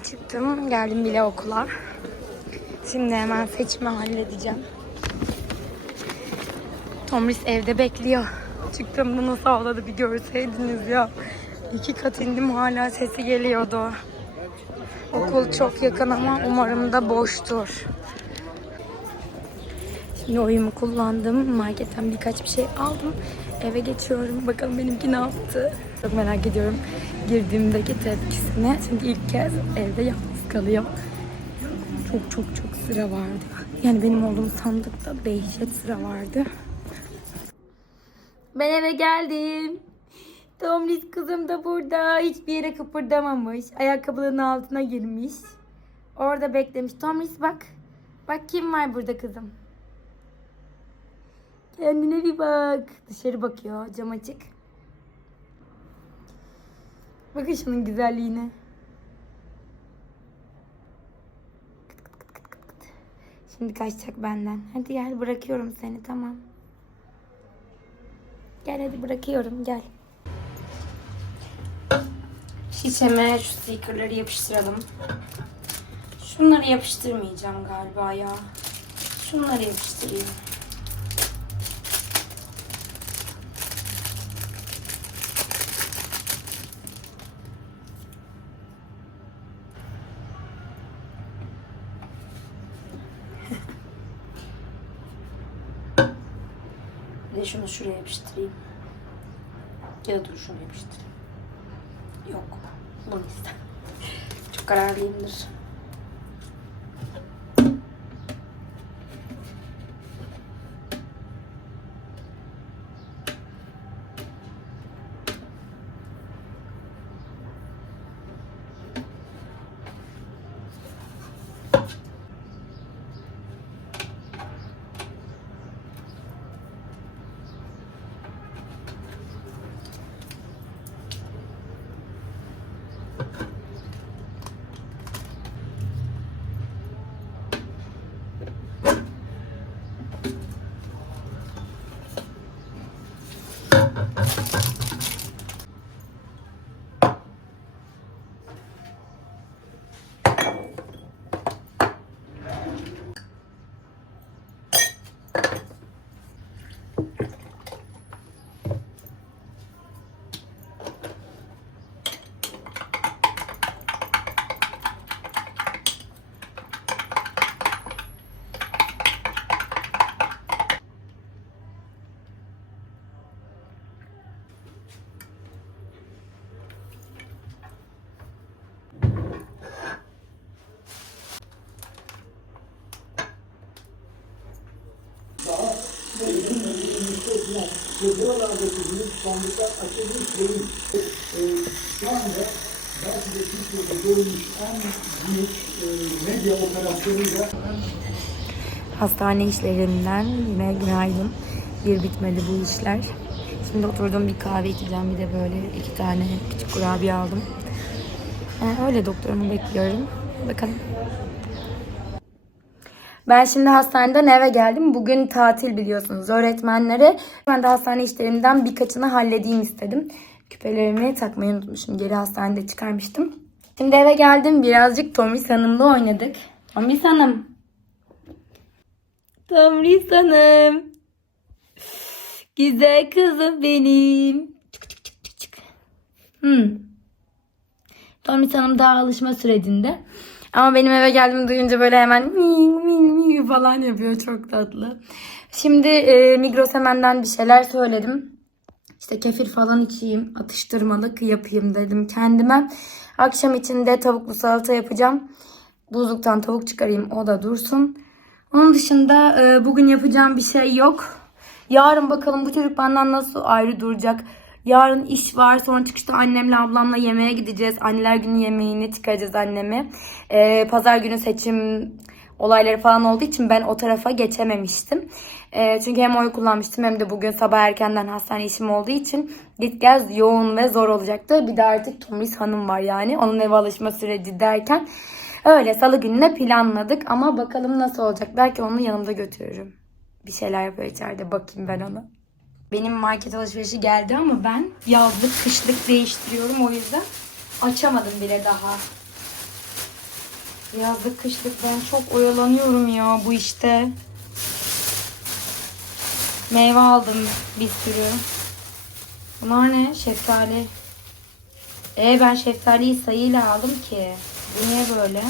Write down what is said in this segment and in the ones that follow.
Çıktım. Geldim bile okula. Şimdi hemen seçimi halledeceğim. Tomris evde bekliyor. Çıktığımda nasıl ağladı bir görseydiniz ya. İki kat indim hala sesi geliyordu. Okul çok yakın ama umarım da boştur. Şimdi oyumu kullandım. Marketten birkaç bir şey aldım. Eve geçiyorum. Bakalım benimki ne yaptı. Çok merak ediyorum girdiğimdeki tepkisini. Çünkü ilk kez evde yalnız kalıyor. Çok çok çok sıra vardı. Yani benim olduğum sandıkta dehşet sıra vardı. Ben eve geldim. Tomris kızım da burada. Hiçbir yere kıpırdamamış. Ayakkabıların altına girmiş. Orada beklemiş. Tomris bak. Bak kim var burada kızım. Kendine bir bak. Dışarı bakıyor. Cam açık. Bakın şunun güzelliğine. Şimdi kaçacak benden. Hadi gel bırakıyorum seni tamam. Gel hadi bırakıyorum gel. Şişeme şu stickerları yapıştıralım. Şunları yapıştırmayacağım galiba ya. Şunları yapıştırayım. De şunu şuraya yapıştırayım. Ya da dur şunu yapıştırayım. Yok. Bunu istem. Çok kararlıyımdır. Ve buralardaki sandıklar açılmış değil. Ee, şu anda belki de Türkiye'de görülmüş en büyük e, medya operasyonuyla Hastane işlerinden yine günaydın. Bir bitmedi bu işler. Şimdi oturdum bir kahve içeceğim. Bir de böyle iki tane küçük kurabiye aldım. Ee, öyle doktorumu bekliyorum. Bakalım. Ben şimdi hastaneden eve geldim. Bugün tatil biliyorsunuz öğretmenlere. Ben de hastane işlerinden birkaçını halledeyim istedim. Küpelerimi takmayı unutmuşum. Geri hastanede çıkarmıştım. Şimdi eve geldim. Birazcık Tomis Hanım'la oynadık. Tomis Hanım. Tomris Hanım. Güzel kızım benim. Çık çık çık çık çık. Hmm. Tomris Hanım daha alışma sürecinde. Ama benim eve geldiğimi duyunca böyle hemen mi mi mi falan yapıyor. Çok tatlı. Şimdi e, Migros Hemen'den bir şeyler söyledim. İşte kefir falan içeyim, atıştırmalık yapayım dedim kendime. Akşam için de tavuklu salata yapacağım. Buzluktan tavuk çıkarayım, o da dursun. Onun dışında e, bugün yapacağım bir şey yok. Yarın bakalım bu çocuk benden nasıl ayrı duracak. Yarın iş var. Sonra çıkışta annemle ablamla yemeğe gideceğiz. Anneler günü yemeğini çıkaracağız annemi. E, Pazar günü seçim olayları falan olduğu için ben o tarafa geçememiştim. E, çünkü hem oy kullanmıştım hem de bugün sabah erkenden hastane işim olduğu için git gez yoğun ve zor olacaktı. Bir de artık Tomris Hanım var yani. Onun eve alışma süreci derken öyle salı gününe planladık ama bakalım nasıl olacak. Belki onu yanımda götürürüm. Bir şeyler yapıyor içeride bakayım ben ona. Benim market alışverişi geldi ama ben yazlık kışlık değiştiriyorum o yüzden açamadım bile daha. Yazlık kışlık ben çok oyalanıyorum ya bu işte. Meyve aldım bir sürü. Bunlar ne? Şeftali. E ben şeftaliyi sayıyla aldım ki. Bu niye böyle?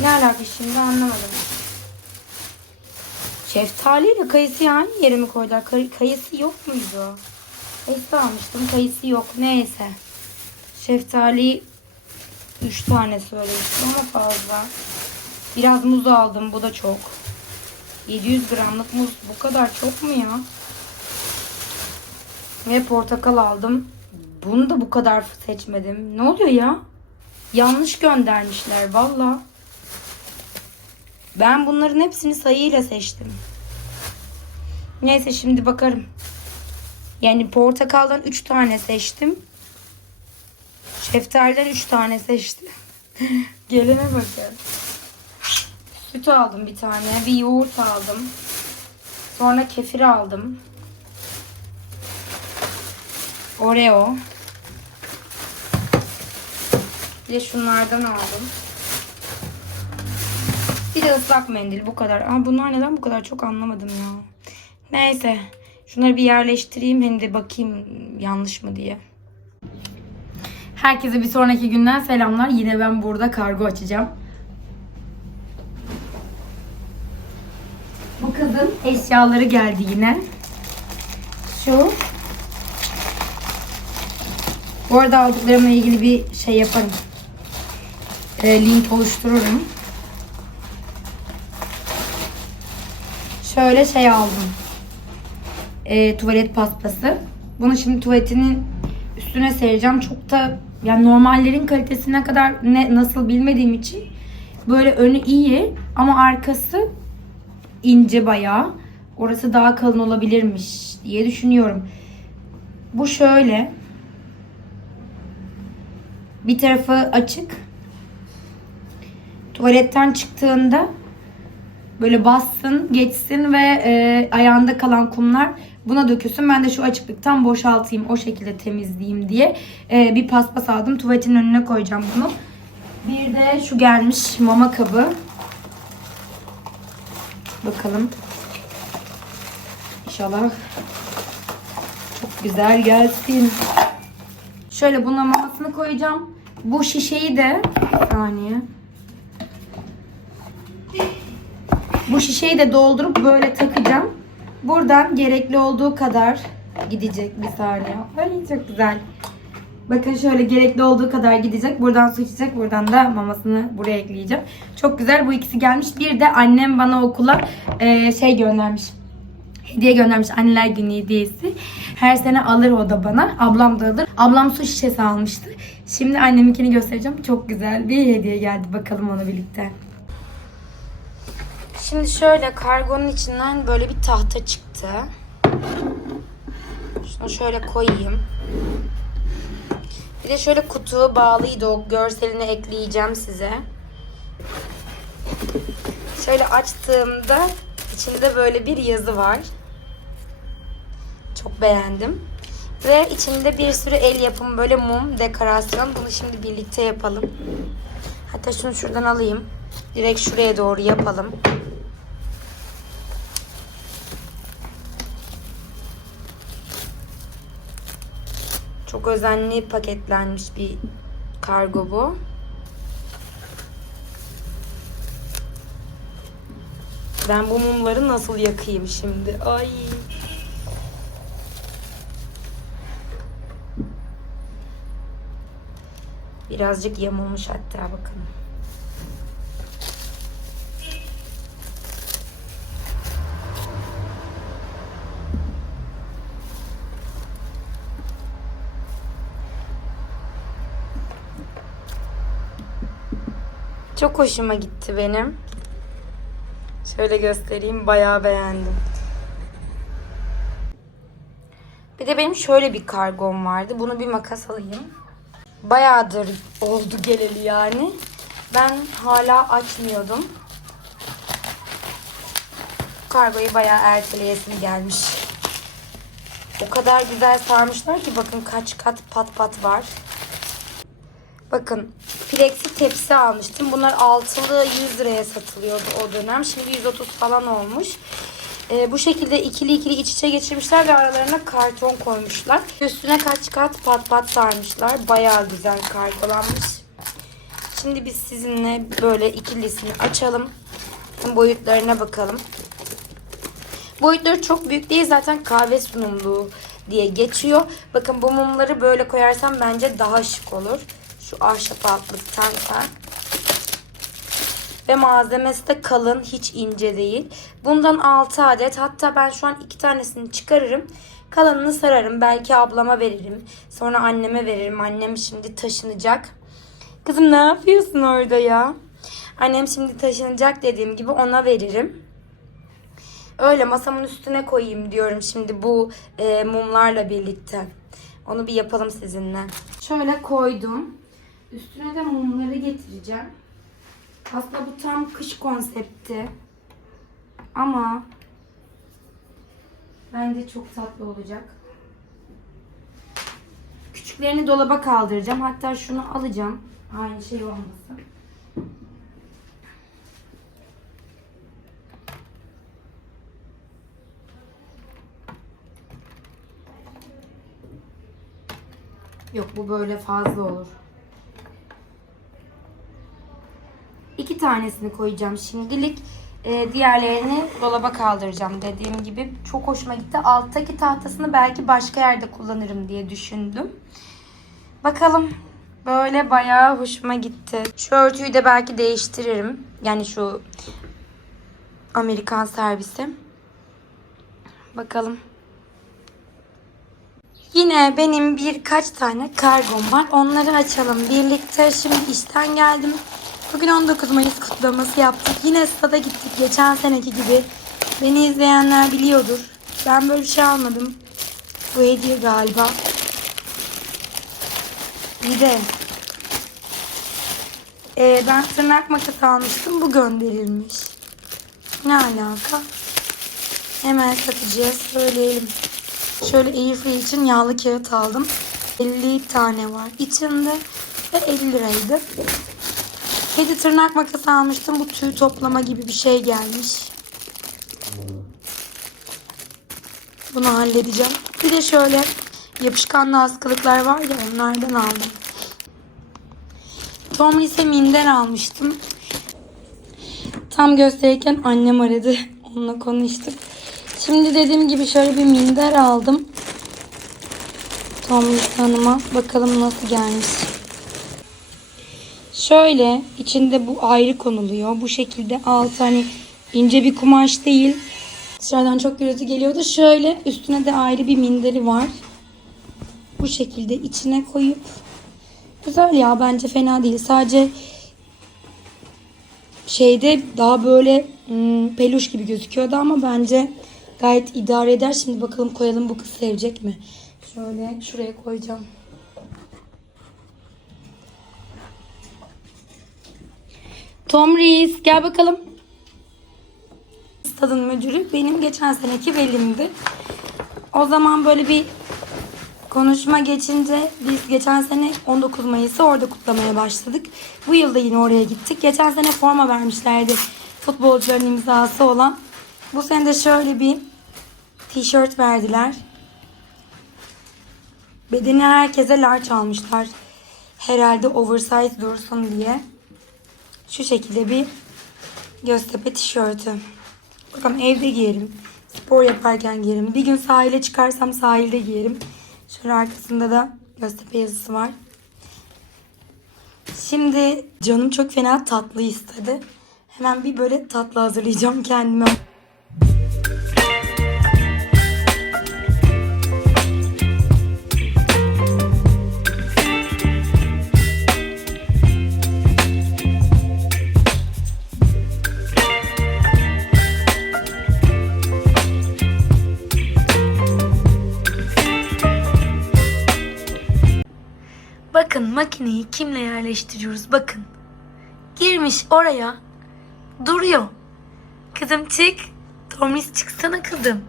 Ne alaka şimdi anlamadım. Şeftali ile kayısı aynı yere mi koydular? Kay- kayısı yok muydu? Kayısı almıştım. Kayısı yok. Neyse. Şeftali 3 tane söylemiştim ama fazla. Biraz muz aldım. Bu da çok. 700 gramlık muz bu kadar çok mu ya? Ve portakal aldım. Bunu da bu kadar seçmedim. Ne oluyor ya? Yanlış göndermişler valla. Ben bunların hepsini sayıyla seçtim. Neyse şimdi bakarım. Yani portakaldan 3 tane seçtim. Şeftaliden 3 tane seçtim. Gelene bakın. Süt aldım bir tane. Bir yoğurt aldım. Sonra kefir aldım. Oreo. Bir de şunlardan aldım. Bir de ıslak mendil bu kadar. Ama bunlar neden bu kadar çok anlamadım ya. Neyse. Şunları bir yerleştireyim. Hem de bakayım yanlış mı diye. Herkese bir sonraki günden selamlar. Yine ben burada kargo açacağım. Bu kızın eşyaları geldi yine. Şu. Bu arada aldıklarımla ilgili bir şey yaparım. Ee, link oluştururum. Şöyle şey aldım. Ee, tuvalet paspası. Bunu şimdi tuvaletinin üstüne sereceğim. Çok da yani normallerin kalitesine kadar ne nasıl bilmediğim için böyle önü iyi ama arkası ince bayağı. Orası daha kalın olabilirmiş diye düşünüyorum. Bu şöyle. Bir tarafı açık. Tuvaletten çıktığında böyle bassın, geçsin ve e, ayağında kalan kumlar buna dökülsün. Ben de şu açıklıktan boşaltayım, o şekilde temizleyeyim diye e, bir paspas aldım. Tuvaletin önüne koyacağım bunu. Bir de şu gelmiş mama kabı. Bakalım. İnşallah çok güzel gelsin. Şöyle bunun mamasını koyacağım. Bu şişeyi de bir saniye. Bu şişeyi de doldurup böyle takacağım. Buradan gerekli olduğu kadar gidecek bir saniye. Ay çok güzel. Bakın şöyle gerekli olduğu kadar gidecek. Buradan su içecek. Buradan da mamasını buraya ekleyeceğim. Çok güzel. Bu ikisi gelmiş. Bir de annem bana okula e, şey göndermiş. Hediye göndermiş. Anneler günü hediyesi. Her sene alır o da bana. Ablam da alır. Ablam su şişesi almıştı. Şimdi anneminkini göstereceğim. Çok güzel bir hediye geldi. Bakalım onu birlikte. Şimdi şöyle kargonun içinden böyle bir tahta çıktı. Şunu şöyle koyayım. Bir de şöyle kutu bağlıydı o görselini ekleyeceğim size. Şöyle açtığımda içinde böyle bir yazı var. Çok beğendim. Ve içinde bir sürü el yapımı böyle mum, dekorasyon. Bunu şimdi birlikte yapalım. Hatta şunu şuradan alayım. Direkt şuraya doğru yapalım. Çok özenli paketlenmiş bir kargo bu. Ben bu mumları nasıl yakayım şimdi? Ay. Birazcık yamulmuş hatta bakın. Çok hoşuma gitti benim. Şöyle göstereyim. Bayağı beğendim. Bir de benim şöyle bir kargom vardı. Bunu bir makas alayım. Bayağıdır oldu geleli yani. Ben hala açmıyordum. Kargoyu bayağı erteleyesim gelmiş. O kadar güzel sarmışlar ki bakın kaç kat pat pat var. Bakın plexi tepsi almıştım. Bunlar altılı 100 liraya satılıyordu o dönem. Şimdi 130 falan olmuş. Ee, bu şekilde ikili ikili iç içe geçirmişler ve aralarına karton koymuşlar. Üstüne kaç kat pat pat sarmışlar. Bayağı güzel kargolanmış. Şimdi biz sizinle böyle ikilisini açalım. Boyutlarına bakalım. Boyutları çok büyük değil zaten kahve sunumluğu diye geçiyor. Bakın bu mumları böyle koyarsam bence daha şık olur. Şu ahşap altlıktan da. Ve malzemesi de kalın, hiç ince değil. Bundan 6 adet. Hatta ben şu an 2 tanesini çıkarırım. Kalanını sararım. Belki ablama veririm. Sonra anneme veririm. Annem şimdi taşınacak. Kızım ne yapıyorsun orada ya? Annem şimdi taşınacak dediğim gibi ona veririm. Öyle masamın üstüne koyayım diyorum şimdi bu e, mumlarla birlikte. Onu bir yapalım sizinle. Şöyle koydum. Üstüne de mumları getireceğim. Aslında bu tam kış konsepti. Ama bence çok tatlı olacak. Küçüklerini dolaba kaldıracağım. Hatta şunu alacağım. Aynı şey olmasın. Yok bu böyle fazla olur. İki tanesini koyacağım şimdilik. Ee, diğerlerini dolaba kaldıracağım dediğim gibi. Çok hoşuma gitti. Alttaki tahtasını belki başka yerde kullanırım diye düşündüm. Bakalım. Böyle bayağı hoşuma gitti. Şu örtüyü de belki değiştiririm. Yani şu Amerikan servisi. Bakalım. Yine benim birkaç tane kargom var. Onları açalım birlikte. Şimdi işten geldim. Bugün 19 Mayıs kutlaması yaptık. Yine stada gittik. Geçen seneki gibi. Beni izleyenler biliyordur. Ben böyle bir şey almadım. Bu hediye galiba. Bir de e, ben tırnak makası almıştım. Bu gönderilmiş. Ne alaka? Hemen satıcıya söyleyelim. Şöyle airfryer için yağlı kağıt aldım. 50 tane var içinde ve 50 liraydı. Kedi tırnak makası almıştım. Bu tüy toplama gibi bir şey gelmiş. Bunu halledeceğim. Bir de şöyle yapışkanlı askılıklar var ya onlardan aldım. Tom ise minder almıştım. Tam gösterirken annem aradı. Onunla konuştuk. Şimdi dediğim gibi şöyle bir minder aldım. Tom Hanım'a. Bakalım nasıl gelmiş. Şöyle içinde bu ayrı konuluyor. Bu şekilde alt hani ince bir kumaş değil. Dışarıdan çok gürültü geliyordu. Şöyle üstüne de ayrı bir minderi var. Bu şekilde içine koyup güzel ya bence fena değil. Sadece şeyde daha böyle hmm, peluş gibi gözüküyordu ama bence gayet idare eder. Şimdi bakalım koyalım bu kız sevecek mi? Şöyle şuraya koyacağım. Tom Reis gel bakalım. Stadın müdürü benim geçen seneki velimdi. O zaman böyle bir konuşma geçince biz geçen sene 19 Mayıs'ı orada kutlamaya başladık. Bu yıl da yine oraya gittik. Geçen sene forma vermişlerdi futbolcuların imzası olan. Bu sene de şöyle bir tişört verdiler. Bedeni herkese large almışlar. Herhalde oversize dursun diye. Şu şekilde bir göztepe tişörtü. Bakalım evde giyerim. Spor yaparken giyerim. Bir gün sahile çıkarsam sahilde giyerim. Şöyle arkasında da Göztepe yazısı var. Şimdi canım çok fena tatlı istedi. Hemen bir böyle tatlı hazırlayacağım kendime. Kimle yerleştiriyoruz bakın. Girmiş oraya. Duruyor. Kızım çık. Tomis çıksana kızım.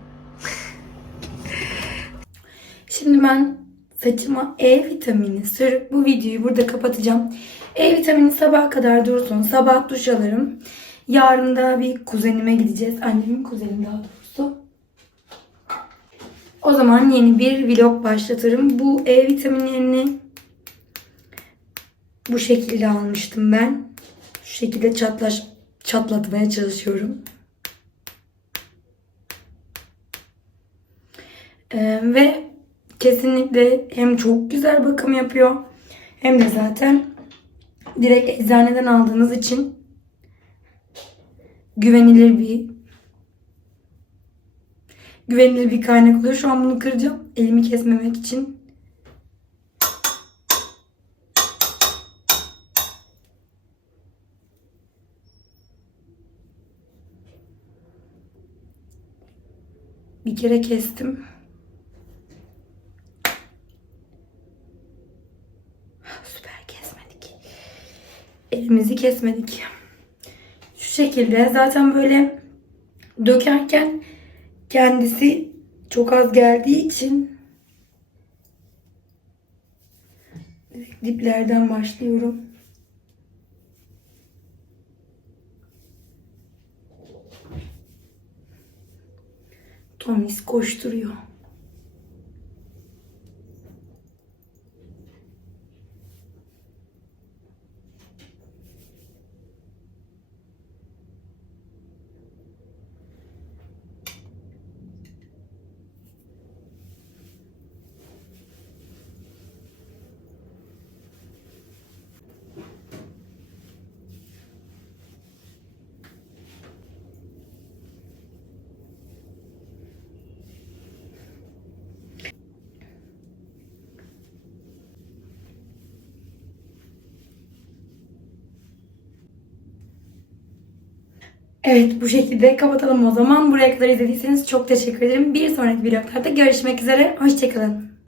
Şimdi ben saçıma E vitamini sürüp bu videoyu burada kapatacağım. E vitamini sabaha kadar dursun. Sabah duş alırım. Yarın da bir kuzenime gideceğiz. Annemin kuzeni daha doğrusu. O zaman yeni bir vlog başlatırım. Bu E vitaminlerini bu şekilde almıştım ben. Şu şekilde çatlaş, çatlatmaya çalışıyorum. Ee, ve kesinlikle hem çok güzel bakım yapıyor hem de zaten direkt eczaneden aldığınız için güvenilir bir güvenilir bir kaynak oluyor. Şu an bunu kıracağım. Elimi kesmemek için. Bir kere kestim. Süper kesmedik. Elimizi kesmedik. Şu şekilde zaten böyle dökerken kendisi çok az geldiği için diplerden başlıyorum. Tomis koşturuyor. Evet bu şekilde kapatalım o zaman. Buraya kadar izlediyseniz çok teşekkür ederim. Bir sonraki vloglarda görüşmek üzere. Hoşçakalın.